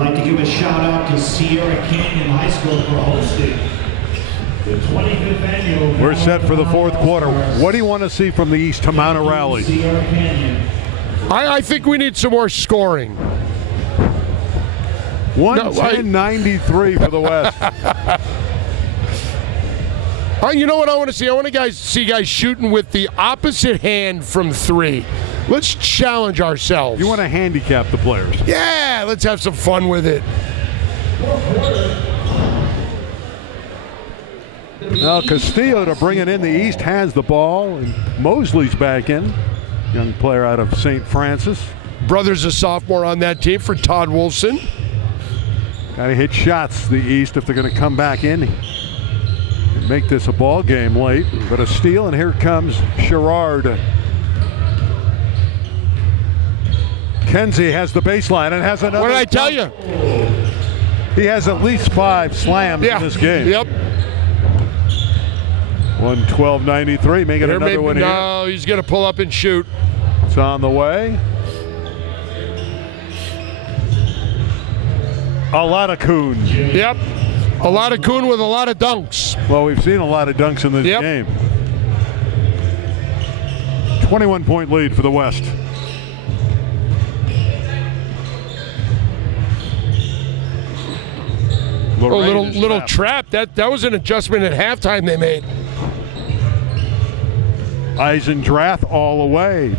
like to give a shout out to Sierra Canyon High School for hosting the 25th annual. We're set for the fourth quarter. What do you want to see from the East to mount a rally? Sierra Canyon. I think we need some more scoring. 110-93 for the West. You know what I want to see? I want to see guys shooting with the opposite hand from three. Let's challenge ourselves. You want to handicap the players? Yeah, let's have some fun with it. Now Castillo to bring it in. The East has the ball, and Mosley's back in. Young player out of St. Francis. Brother's a sophomore on that team for Todd Wolfson. Got to hit shots, the East, if they're going to come back in and make this a ball game late. But a steal, and here comes Sherrard. Kenzie has the baseline and has another. What did I tell you? He has at least 5 slams in this game. Yep. 112-93, make it another one here. No, he's going to pull up and shoot. It's on the way. Oladukun. Yep. Oladukun with a lot of dunks. Well, we've seen a lot of dunks in this game. 21-point lead for the West. Little trap. That was an adjustment at halftime they made. Eisendrath all the way.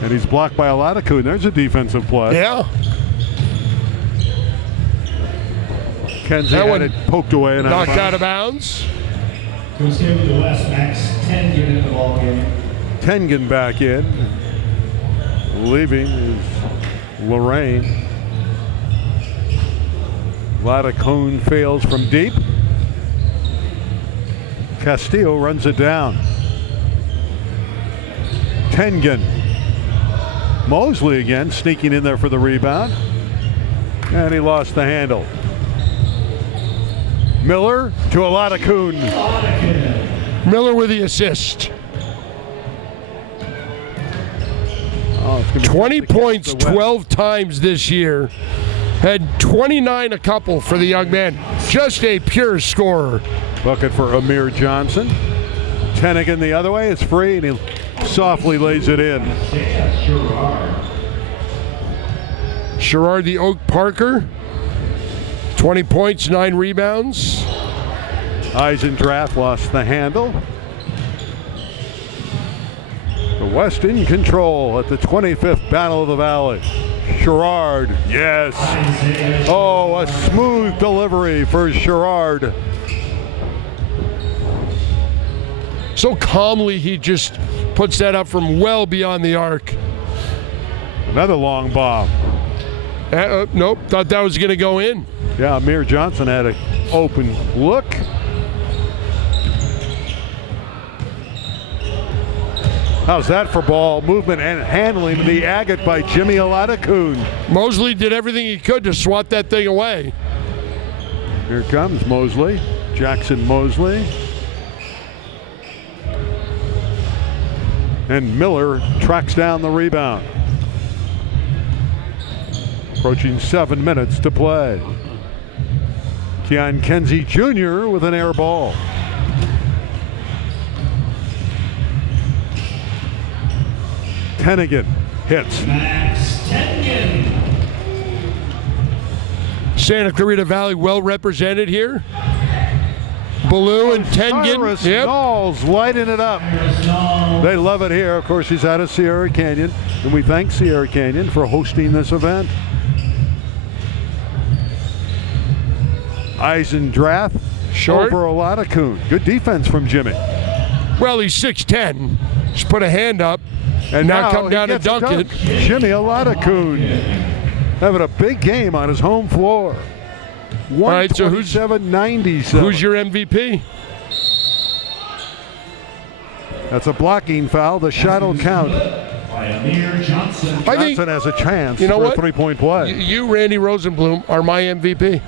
And he's blocked by Oladukun. There's a defensive play. Yeah. Kenzie had it poked away. And knocked out of bounds. Who's here with the West, Max? Tengen in the ball game. Tengen back in. Leaving is Lorraine. Oladukun fails from deep. Castillo runs it down. Tengen. Mosley again sneaking in there for the rebound. And he lost the handle. Miller to Oladukun. Miller with the assist. 20 points 12 times this year. Had 29 a couple for the young man. Just a pure scorer. Bucket for Amir Johnson. Tennigan the other way. It's free, and he softly lays it in. Sherrard the Oak Parker. 20 points, 9 rebounds. Eisendrath lost the handle. The West in control at the 25th Battle of the Valley. Sherrard, yes. Oh, a smooth delivery for Sherrard. So calmly he just puts that up from well beyond the arc. Another long bomb. Nope, thought that was going to go in. Yeah, Amir Johnson had an open look. How's that for ball movement and handling? The agate by Jimmy Oladukun. Mosley did everything he could to swat that thing away. Here comes Mosley. Jackson Mosley. And Miller tracks down the rebound. Approaching 7 minutes to play. Keyon Kenzie Jr. with an air ball. Tennigan hits. Max Tengen. Santa Clarita Valley well represented here. Ballou and Tengen. Cyrus Knowles lighting it up. They love it here. Of course, he's out of Sierra Canyon, and we thank Sierra Canyon for hosting this event. Eisendrath Short. over Oladukun. Good defense from Jimmy. Well, he's 6'10". Just put a hand up and now come down to dunk it. Jimmy Oladukun having a big game on his home floor. 127-97. Who's your MVP? That's a blocking foul. The shot will count. Johnson. Johnson has a chance you know for what? a three-point play. You, Randy Rosenbloom, are my MVP.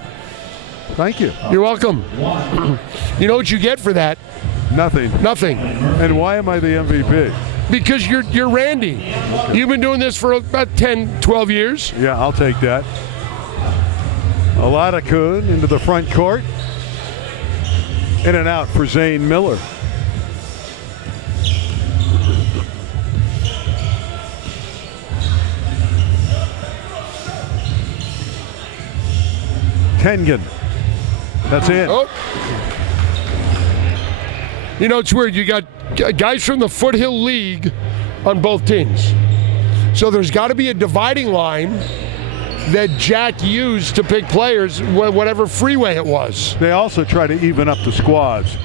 Thank you. You're welcome. You know what you get for that? Nothing. Nothing. And why am I the MVP? Because you're Randy. You've been doing this for about 10, 12 years. Yeah, I'll take that. Oladukun into the front court. In and out for Zane Miller. Tengen. That's it. Oh. You know, it's weird. You got guys from the Foothill League on both teams. So there's got to be a dividing line that Jack used to pick players, whatever freeway it was. They also try to even up the squads.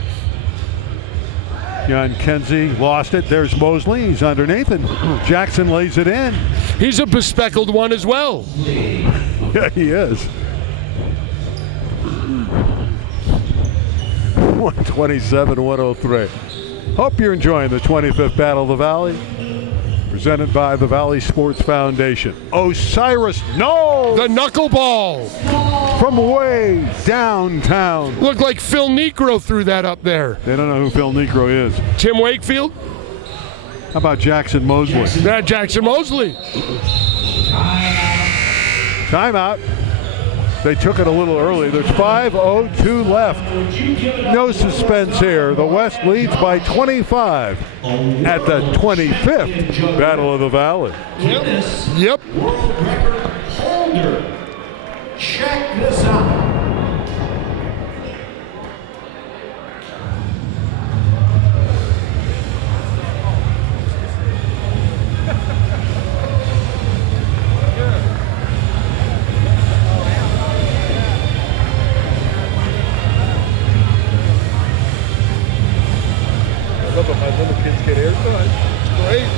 And Kenzie lost it. There's Mosley. He's underneath, and Jackson lays it in. He's a bespectacled one as well. Yeah, he is. 127-103. Hope you're enjoying the 25th Battle of the Valley, presented by the Valley Sports Foundation. Osiris, no! The knuckleball. From way downtown. Looked like Phil Negro threw that up there. They don't know who Phil Negro is. Tim Wakefield? How about Jackson Mosley? Jackson Mosley. Timeout. They took it a little early. There's 5:02 left. No suspense here. The West leads by 25 at the 25th Battle of the Valley. Yep. World record holder. Check this out. I love it. My little kids get airtime. It's great.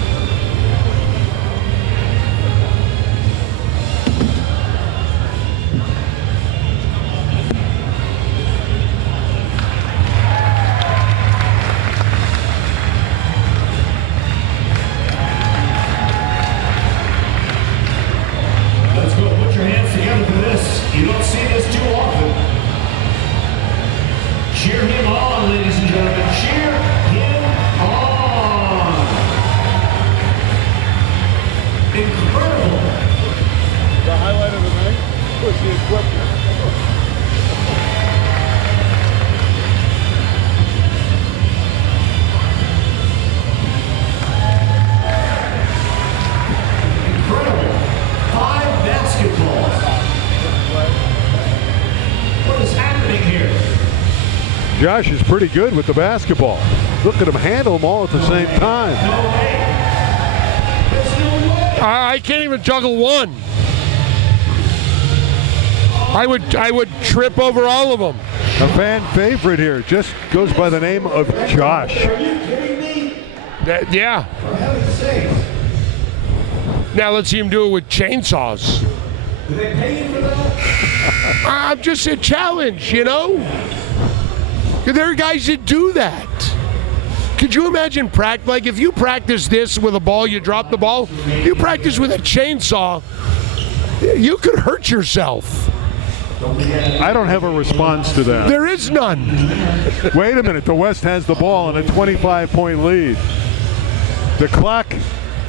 Let's go. Put your hands together for this. You don't see this too often. Cheer him on, ladies and gentlemen. Cheer him on. Incredible. The highlight of the night was the equipment. Incredible. 5 basketballs. What is happening here? Josh is pretty good with the basketball. Look at him handle them all at the same time. No way. There's no way. I can't even juggle one. I would trip over all of them. A fan favorite here just goes by the name of Josh. Are you kidding me? Yeah. For heaven's sake. Now let's see him do it with chainsaws. Do they pay you for that? I'm just a challenge, you know? There are guys that do that. Could you imagine like if you practice this with a ball, you drop the ball, you practice with a chainsaw, you could hurt yourself. I don't have a response to that. There is none. Wait a minute. The West has the ball in a 25-point lead. The clock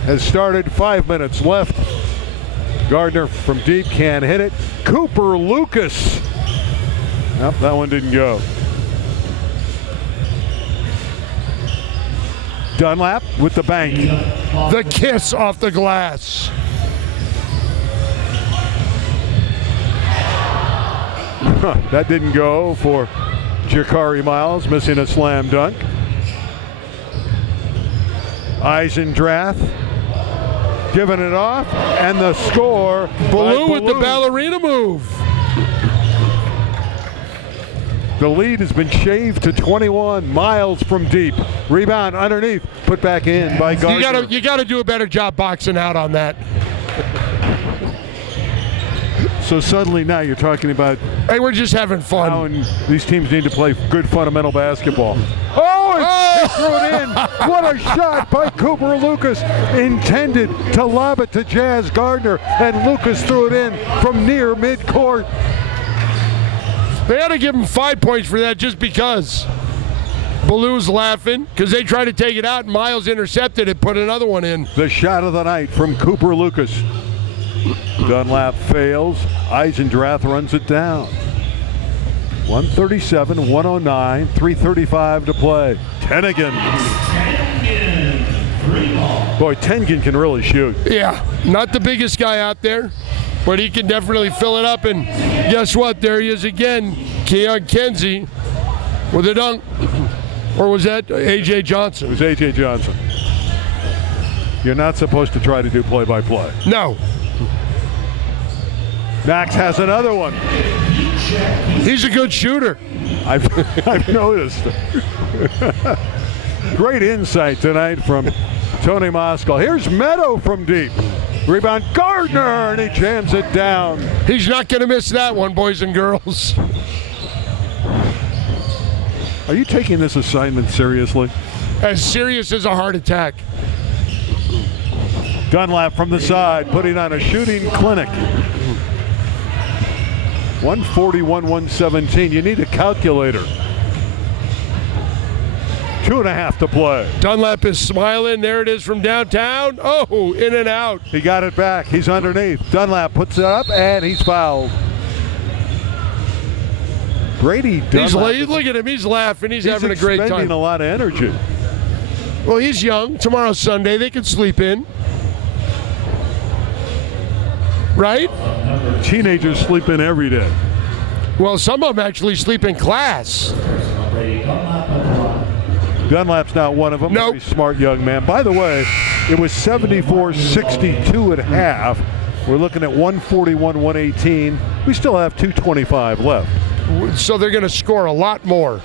has started. 5 minutes left. Gardner from deep can't hit it. Cooper Lucas. Nope, that one didn't go. Dunlap with the bank. The kiss off the glass. That didn't go for Jakari Miles, missing a slam dunk. Eisendrath giving it off, and the score. Baloo with the ballerina move. The lead has been shaved to 21. Miles from deep. Rebound underneath. Put back in by Gardner. You got to do a better job boxing out on that. So suddenly now you're talking about Hey, we're just having fun. how these teams need to play good fundamental basketball. Oh, he threw it in. What a shot by Cooper Lucas. Intended to lob it to Jazz Gardner, and Lucas threw it in from near midcourt. They had to give him 5 points for that just because. Baloo's laughing because they tried to take it out and Miles intercepted it, put another one in. The shot of the night from Cooper Lucas. Dunlap fails. Eisendrath runs it down. 137, 109, 3:35 to play. Tennigan. Boy, Tennigan can really shoot. Yeah, not the biggest guy out there, but he can definitely fill it up. And guess what? There he is again. Keyon Kenzie with a dunk. Or was that A.J. Johnson? It was A.J. Johnson. You're not supposed to try to do play-by-play. No. Max has another one. He's a good shooter. I've noticed. Great insight tonight from Tony Moskal. Here's Meadow from deep. Rebound Gardner, and he jams it down. He's not going to miss that one, boys and girls. Are you taking this assignment seriously? As serious as a heart attack. Dunlap from the side, putting on a shooting clinic. 141, 117. You need a calculator. 2.5 to play. Dunlap is smiling. There it is from downtown. Oh, in and out. He got it back. He's underneath. Dunlap puts it up, and he's fouled. Brady Dunlap. Look at him. He's laughing. He's having a great time. He's expending a lot of energy. Well, he's young. Tomorrow's Sunday. They can sleep in. Right? Teenagers sleep in every day. Well, some of them actually sleep in class. Dunlap's not one of them. Nope. Very smart young man. By the way, it was 74-62 at half. We're looking at 141-118. We still have 2:25 left. So they're going to score a lot more.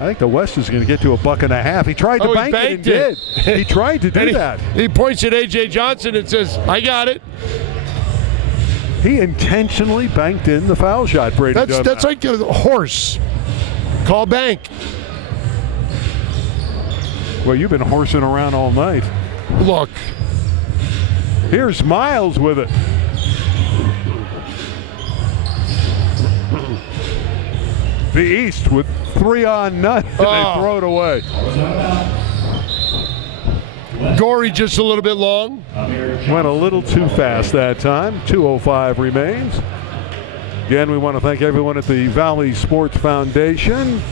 I think the West is going to get to $1.50. He tried to bank it and did. He tried to do that. He points at A.J. Johnson and says, I got it. He intentionally banked in the foul shot, Brady Dunlap. That's like a horse. Call bank. Well, you've been horsing around all night. Look. Here's Miles with it. The East with 3 on none, and they throw it away. Gorey just a little bit long. Went a little too fast that time. 2:05 remains. Again, we want to thank everyone at the Valley Sports Foundation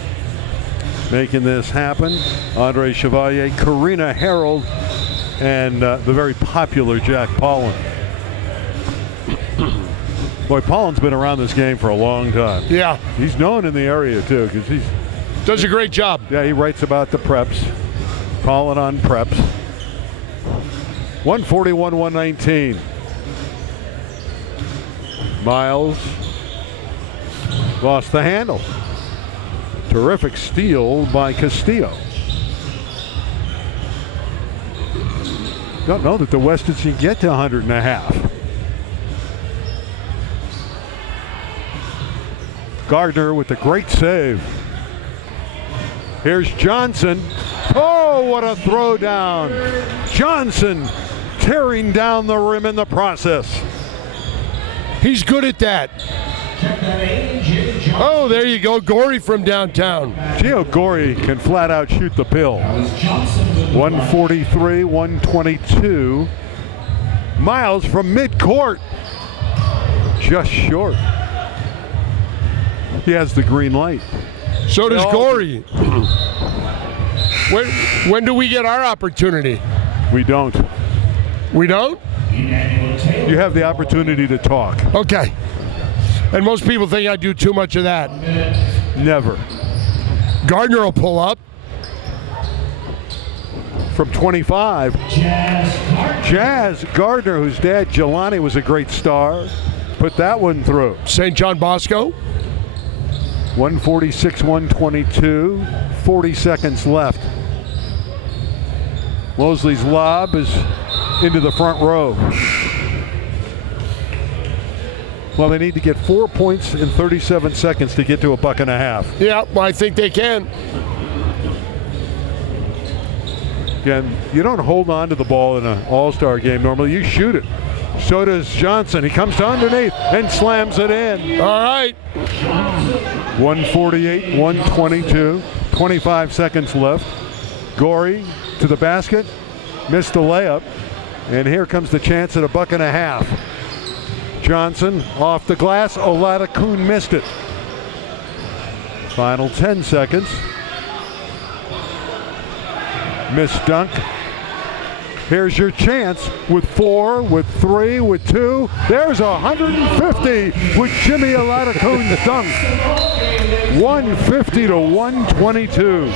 making this happen. Andre Chevalier, Karina Harold, and the very popular Jack Paulin. Boy, Paulin's been around this game for a long time. Yeah. He's known in the area, too, because he's... Does a great job. Yeah, he writes about the preps. Paulin on preps. 141-119. Miles lost the handle. Terrific steal by Castillo. Don't know that the Westons can get to 100.5. Gardner with a great save. Here's Johnson. Oh, what a throw down. Johnson tearing down the rim in the process. He's good at that. Oh, there you go. Gorey from downtown. Gio Gorey can flat out shoot the pill. 143, 122. Miles from midcourt. Just short. He has the green light. So does Gorey. When do we get our opportunity? We don't. We don't? You have the opportunity to talk. Okay. And most people think I do too much of that. Never. Gardner will pull up. From 25. Jazz Gardner, whose dad Jelani was a great star, put that one through. St. John Bosco. 146, 122. 40 seconds left. Mosley's lob is into the front row. Well, they need to get 4 points in 37 seconds to get to $1.50. Yeah, well, I think they can. Again, you don't hold on to the ball in an all-star game normally. You shoot it. So does Johnson. He comes to underneath and slams it in. All right. 148, 122. 25 seconds left. Gorey to the basket. Missed the layup. And here comes the chance at $1.50. Johnson off the glass. Oladukun missed it. Final 10 seconds. Missed dunk. Here's your chance with 4, with 3, with 2. There's 150 with Jimmy Oladukun's dunk. 150 to 122.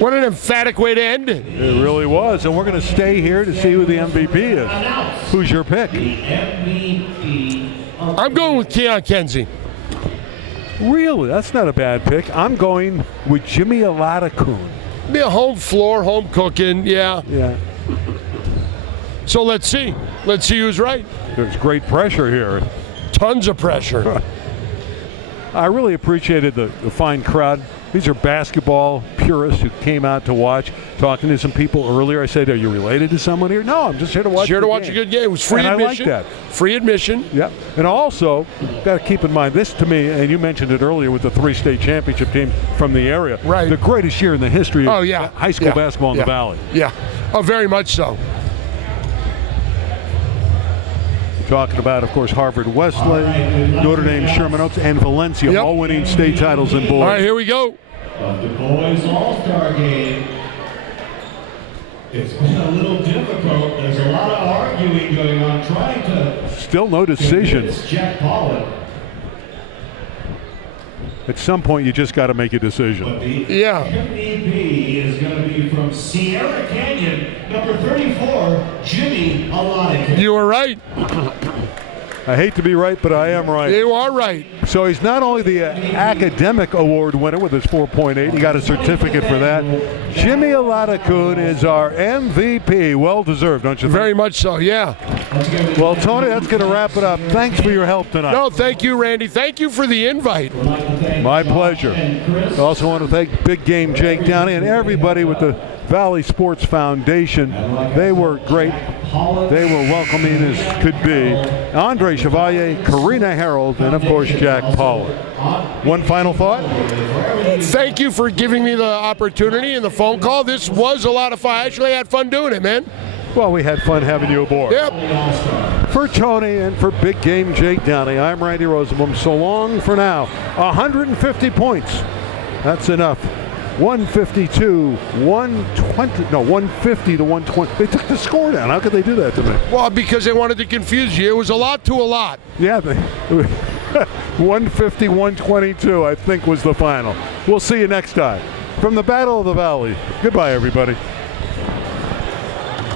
What an emphatic way to end it. It really was. And we're going to stay here to see who the MVP is. Who's your pick? I'm going with Keyon Kenzie. Really? That's not a bad pick. I'm going with Jimmy Oladukun. Be a home floor, home cooking, yeah. Yeah. So let's see. Let's see who's right. There's great pressure here. Tons of pressure. I really appreciated the fine crowd. These are basketball purists who came out to watch. Talking to some people earlier, I said, "Are you related to someone here?" No, I'm just here to watch. Here to watch a good game. It was free admission. I like that. Free admission. Yeah, and also got to keep in mind this to me, and you mentioned it earlier with the 3 state championship teams from the area. Right. The greatest year in the history of yeah. high school basketball in the Valley. Yeah. Oh, very much so. Talking about, of course, Harvard Westlake, Notre Dame, Sherman Oaks, and Valencia, all winning state titles in boys. All right, here we go. The boys all-star game. It's been a little difficult. There's a lot of arguing going on, trying to still no decision. Jack Pollock. At some point, you just got to make a decision. But the MVP is going to be from Sierra Canyon, number 34, Jimmy Oladukun. You were right. I hate to be right, but I am right. You are right. So he's not only the academic award winner with his 4.8, he got a certificate for that. Jimmy Oladukun is our MVP. Well deserved, don't you think? Very much so, yeah. Well, Tony, that's going to wrap it up. Thanks for your help tonight. No, thank you, Randy. Thank you for the invite. My pleasure. I also want to thank Big Game Jake Downey and everybody with the Valley Sports Foundation. They were great. They were welcoming as could be. Andre Chevalier, Karina Harold, and of course Jack Pollard. One final thought? Thank you for giving me the opportunity and the phone call. This was a lot of fun. I actually had fun doing it, man. Well, we had fun having you aboard. Yep. For Tony and for Big Game Jake Downey, I'm Randy Rosenbloom. So long for now. 150 points. That's enough. 152, 120, no, 150 to 120. They took the score down. How could they do that to me? Well, because they wanted to confuse you. It was a lot to a lot. Yeah, 150, 122, I think was the final. We'll see you next time. From the Battle of the Valley, goodbye, everybody.